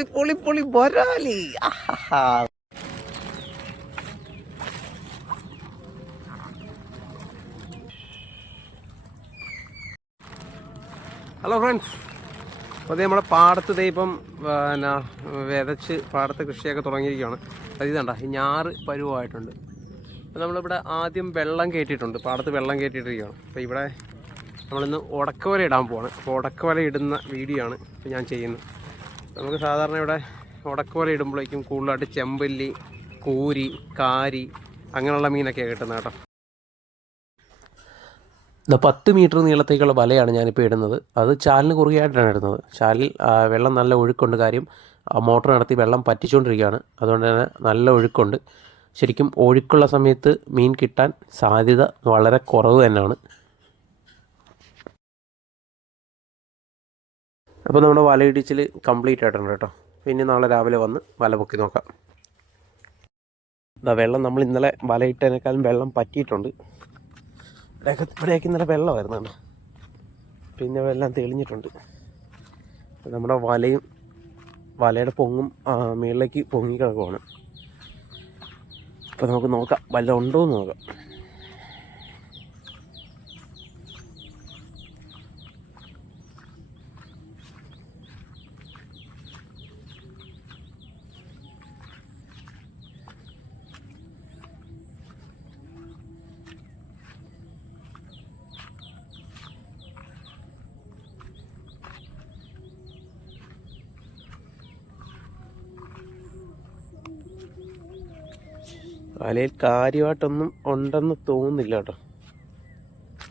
പൊളി പൊളി പൊളി വരാലി. ഹലോ ഫ്രണ്ട്സ് അപ്പോൾ അതേ നമ്മുടെ പാടത്ത് ദേ ഇപ്പം പിന്നെ വിതച്ച് പാടത്ത് കൃഷിയൊക്കെ തുടങ്ങിയിരിക്കുകയാണ്. അത് ഇതണ്ട ഈ ഞാറ് പരുവമായിട്ടുണ്ട് അപ്പോൾ നമ്മളിവിടെ ആദ്യം വെള്ളം കയറ്റിയിട്ടുണ്ട് പാടത്ത് വെള്ളം കയറ്റിയിട്ടിരിക്കുകയാണ് അപ്പോൾ ഇവിടെ നമ്മളിന്ന് ഉടക്കവല ഇടാൻ പോവാണ്. അപ്പോൾ ഉടക്കവല ഇടുന്ന വീഡിയോ ആണ് ഞാൻ ചെയ്യുന്നത്. നമുക്ക് സാധാരണ ഇവിടെ ഉടക്കോല ഇടുമ്പോഴേക്കും കൂടുതലായിട്ട് ചെമ്പല്ലി കൂരി കാരി അങ്ങനെയുള്ള മീനൊക്കെ കിട്ടുന്നത് കേട്ടോ. ഇത് പത്ത് മീറ്റർ നീളത്തേക്കുള്ള വലയാണ് ഞാനിപ്പോൾ ഇടുന്നത്. അത് ചാലിന് കുറുകയായിട്ടാണ് ഇടുന്നത്. ചാലിൽ വെള്ളം നല്ല ഒഴുക്കുണ്ട് കാര്യം മോട്ടർ നടത്തി വെള്ളം പറ്റിച്ചുകൊണ്ടിരിക്കുകയാണ് അതുകൊണ്ട് തന്നെ നല്ല ഒഴുക്കുണ്ട്. ശരിക്കും ഒഴുക്കുള്ള സമയത്ത് മീൻ കിട്ടാൻ സാധ്യത വളരെ കുറവ് തന്നെയാണ്. അപ്പോൾ നമ്മുടെ വലയിടിച്ചിൽ കംപ്ലീറ്റ് ആയിട്ടുണ്ട് കേട്ടോ. പിന്നെ നാളെ രാവിലെ വന്ന് വല പൊക്കി നോക്കാം. ഇതാ വെള്ളം നമ്മൾ ഇന്നലെ വലയിട്ടതിനേക്കാളും വെള്ളം പറ്റിയിട്ടുണ്ട്. ഇവിടെയൊക്കെ ഇവിടെയൊക്കെ ഇന്നലെ വെള്ളം വരുന്നുണ്ട് പിന്നെ വെള്ളം തെളിഞ്ഞിട്ടുണ്ട്. നമ്മുടെ വലയും വലയുടെ പൊങ്ങും മുകളിലേക്ക് പൊങ്ങി കിടക്കുവാണ്. അപ്പോൾ നമുക്ക് നോക്കാം വല്ല ഉണ്ടോ എന്ന് നോക്കാം. വലയിൽ കാര്യമായിട്ടൊന്നും ഉണ്ടെന്ന് തോന്നുന്നില്ല കേട്ടോ.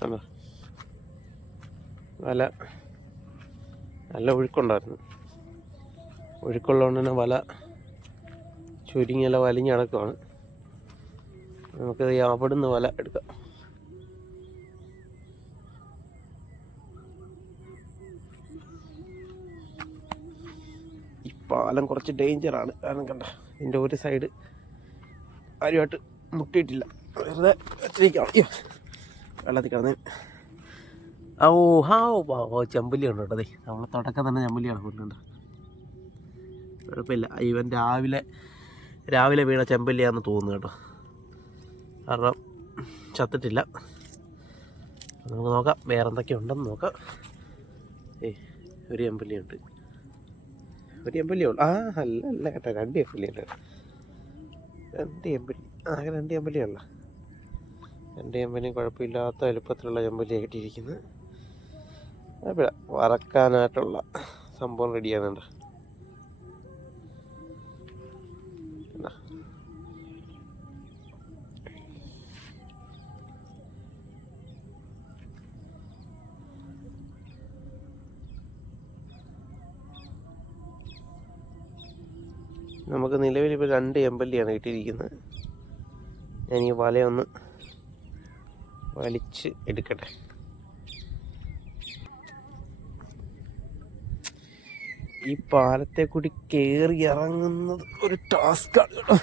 കണ്ടോ? വല നല്ല ഒഴുക്കുണ്ടായിരുന്നു. ഒഴുക്കുള്ളതുകൊണ്ട് തന്നെ വല ചുരുങ്ങിയല കിടക്കുവാണ്. നമുക്ക് അവിടുന്ന് വല എടുക്കാം. ഈ പാലം കുറച്ച് ഡേഞ്ചറാണ്. കാരണം കണ്ട? ഇതിന്റെ ഒരു സൈഡ് ആരുമായിട്ട് മുട്ടിയിട്ടില്ല. വെറുതെ വെച്ചിരിക്കണം അയ്യോ വെള്ളത്തിൽ കിടന്നേ. ഓ ഹാ ഓ ഓ ചെമ്പല്ലിയുണ്ട് കേട്ടോ. അതെ നമ്മൾ തുടക്കം തന്നെ ചെമ്പല്ലിയാണ് കൊണ്ടുണ്ട് കുഴപ്പമില്ല. ഇവൻ രാവിലെ രാവിലെ വീണ ചെമ്പല്ലിയാണെന്ന് തോന്നുന്നു കേട്ടോ. കാരണം ചത്തിട്ടില്ല. നമുക്ക് നോക്കാം. വേറെ എന്തൊക്കെ ഉണ്ടെന്ന് നോക്കാം. ഏയ് ഒരു ചെമ്പല്ലിയുണ്ട്. ഒരു ചെമ്പല്ലിയുള്ളൂ ആ അല്ല അല്ല കേട്ടോ. രണ്ട് ചെമ്പല്ലിയുണ്ട്. രണ്ട് ചെമ്പല്ലി ആകെ രണ്ട് ചെമ്പല്ലിയല്ല രണ്ട് ചെമ്പല്ലിയും കുഴപ്പമില്ലാത്ത എളുപ്പത്തിലുള്ള ചെമ്പല്ലിയാണ് കിട്ടിയിരിക്കുന്നത് കുഴപ്പമില്ല വറക്കാനായിട്ടുള്ള സംഭവം റെഡിയാകുന്നുണ്ട് നമുക്ക് നിലവിൽ ഇപ്പോൾ രണ്ട് എമ്പല്ലിയാണ് കിട്ടിയിരിക്കുന്നത്. ഞാൻ ഈ വലയൊന്ന് വലിച്ച് എടുക്കട്ടെ. ഈ പാലത്തെ കൂടി കയറി ഇറങ്ങുന്നത് ഒരു ടാസ്ക്കാണ് കേട്ടോ.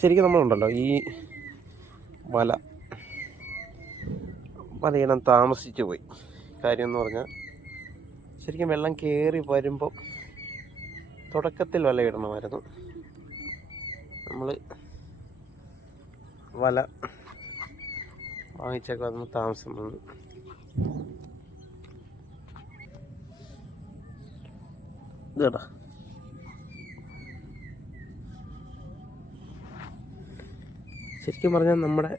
ശരിക്കും നമ്മളുണ്ടല്ലോ ഈ വല. വലയിടം താമസിച്ചു പോയി. കാര്യം എന്ന് പറഞ്ഞാൽ ശരിക്കും വെള്ളം കയറി വരുമ്പോൾ തുടക്കത്തിൽ വല ഇടണമായിരുന്നു നമ്മൾ വല വാങ്ങിച്ചൊക്കെ വന്ന് താമസം വന്നു. ഇതാ ശരിക്കും പറഞ്ഞാൽ നമ്മുടെ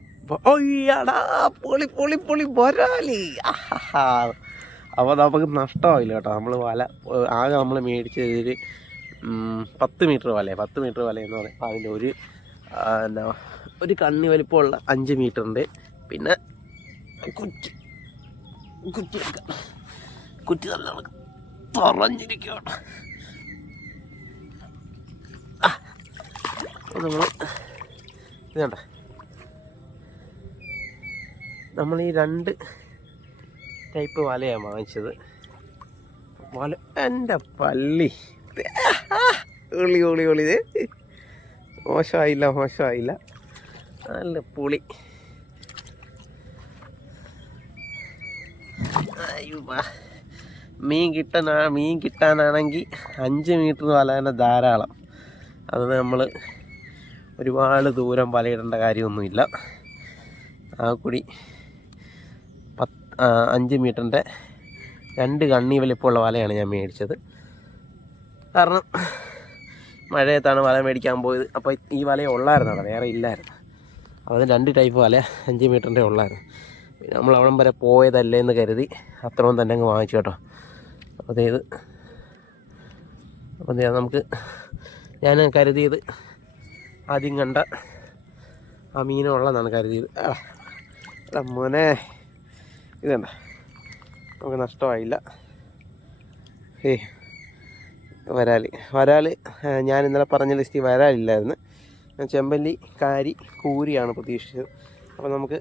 പൊളി പൊളി പൊളി വരാലി. അപ്പോൾ നമുക്ക് നഷ്ടമായില്ല കേട്ടോ. നമ്മൾ വല ആകെ നമ്മൾ മേടിച്ചതിൽ പത്ത് മീറ്റർ വല പത്ത് മീറ്റർ വല എന്ന് പറയും. അതിന്റെ ഒരു എന്താ ഒരു കണ്ണി വലിപ്പമുള്ള അഞ്ച് മീറ്ററിന്റെ പിന്നെ കുറ്റി. കുറ്റി കുറ്റി നല്ല തുറഞ്ഞിരിക്കുകയാണ്. നമ്മൾ ഇതണ്ട നമ്മൾ ഈ രണ്ട് ടൈപ്പ് വലയാണ് വാങ്ങിച്ചത്. വല എന്റെ പള്ളി ഉള്ളി ഉള്ളി ഉള്ളി. മോശമായില്ല മോശമായില്ല. നല്ല പുളി. മീൻ കിട്ടാൻ മീൻ കിട്ടാനാണെങ്കിൽ അഞ്ച് മീറ്റർ വല തന്നെ ധാരാളം. അത് നമ്മൾ ഒരുപാട് ദൂരം വലയിടേണ്ട കാര്യമൊന്നുമില്ല. ആ കുടി പത്ത് അഞ്ച് മീറ്ററിന്റെ രണ്ട് കണ്ണി വലിപ്പമുള്ള വലയാണ് ഞാൻ മേടിച്ചത്. കാരണം മഴയത്താണ് വല മേടിക്കാൻ പോയത്. അപ്പോൾ ഈ വല ഉള്ളായിരുന്നു വേറെ ഇല്ലായിരുന്നു. അപ്പോൾ രണ്ട് ടൈപ്പ് വല അഞ്ച് മീറ്ററിന്റെ ഉള്ളായിരുന്നു. നമ്മൾ അവിടം വരെ പോയതല്ലേ എന്ന് കരുതി അത്രയും തന്നെ അങ്ങ് വാങ്ങിച്ചു കേട്ടോ. അപ്പോൾ അതായത് അപ്പോൾ നമുക്ക് ഞാൻ കരുതിയത് ആദ്യം കണ്ട ആ മീനുള്ളതാണ് കരുതിയത്. എടാ മോനെ ഇതണ്ട നമുക്ക് നഷ്ടമായില്ല. ഏ വരാൽ വരാൽ ഞാൻ ഇന്നലെ പറഞ്ഞ ലിസ്റ്റിൽ വരാലില്ലായിരുന്നു. ചെമ്പല്ലി കാരി കൂരിയാണ് പ്രതീക്ഷിച്ചത്. അപ്പോൾ നമുക്ക്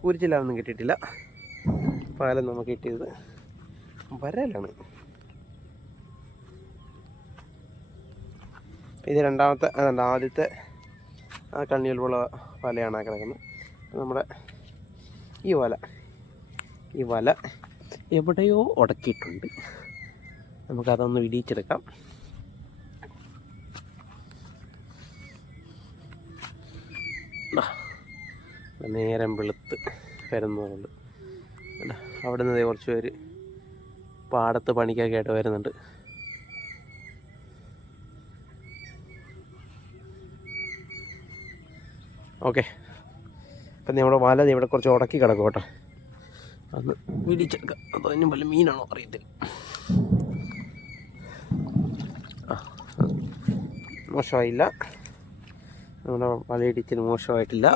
കൂരിച്ചില്ലാതൊന്നും കിട്ടിയിട്ടില്ല. പാലം നമുക്ക് കിട്ടിയത് വരാലാണ്. ഇത് രണ്ടാമത്തെ അതല്ല ആദ്യത്തെ ആ കണ്ണിയിലുള്ള വലയാണ് കിടക്കുന്നത്. നമ്മുടെ ഈ വല. ഈ വല എവിടെയോ ഉടക്കിയിട്ടുണ്ട്. നമുക്കതൊന്ന് ഇടിയിച്ചെടുക്കാം നേരം വെളുത്ത് വരുന്നതുകൊണ്ട്. കണ്ടോ, അവിടെ നിന്ന് കുറച്ച് പേര് പാടത്ത് പണിക്കൊക്കെ ആയിട്ട് വരുന്നുണ്ട്. ഓക്കെ. അപ്പം നമ്മുടെ വല ഇവിടെ കുറച്ച് ഉടക്കി കിടക്കും കേട്ടോ. അന്ന് വിടിച്ചെടുക്കാം അതോ അതിനും വല്ല മീനാണോ അറിയത്തില്ല മോശമായില്ല. നമ്മുടെ വലയിടിച്ചിന് മോശമായിട്ടില്ല.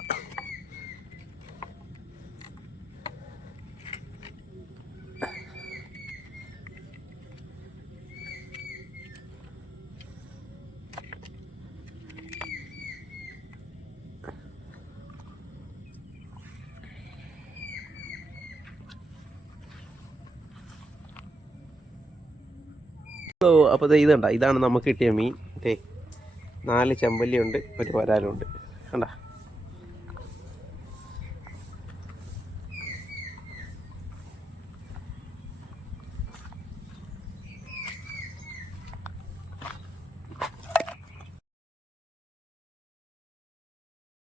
ഹലോ അപ്പോൾ ഇത് കണ്ട? ഇതാണ് നമുക്ക് കിട്ടിയ മീൻ. ദേ. നാല് ചെമ്പല്ലിയുണ്ട് ഒരു വരാലുണ്ട്.